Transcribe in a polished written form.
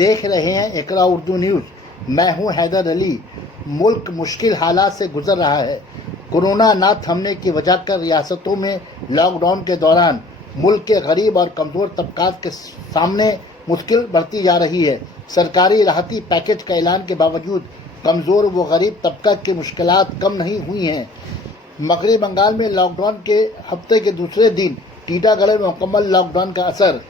देख रहे हैं इकरा उर्दू न्यूज़। मैं हूं हैदर अली। मुल्क मुश्किल हालात से गुजर रहा है। कोरोना ना थमने की वजह कर रियासतों में लॉकडाउन के दौरान मुल्क के गरीब और कमज़ोर तबकात के सामने मुश्किल बढ़ती जा रही है। सरकारी राहती पैकेज का ऐलान के बावजूद कमज़ोर व गरीब तबका की मुश्किलात कम नहीं हुई हैं। मगरबी बंगाल में लॉकडाउन के हफ्ते के दूसरे दिन टीटागढ़ में मुकम्मल लॉकडाउन का असर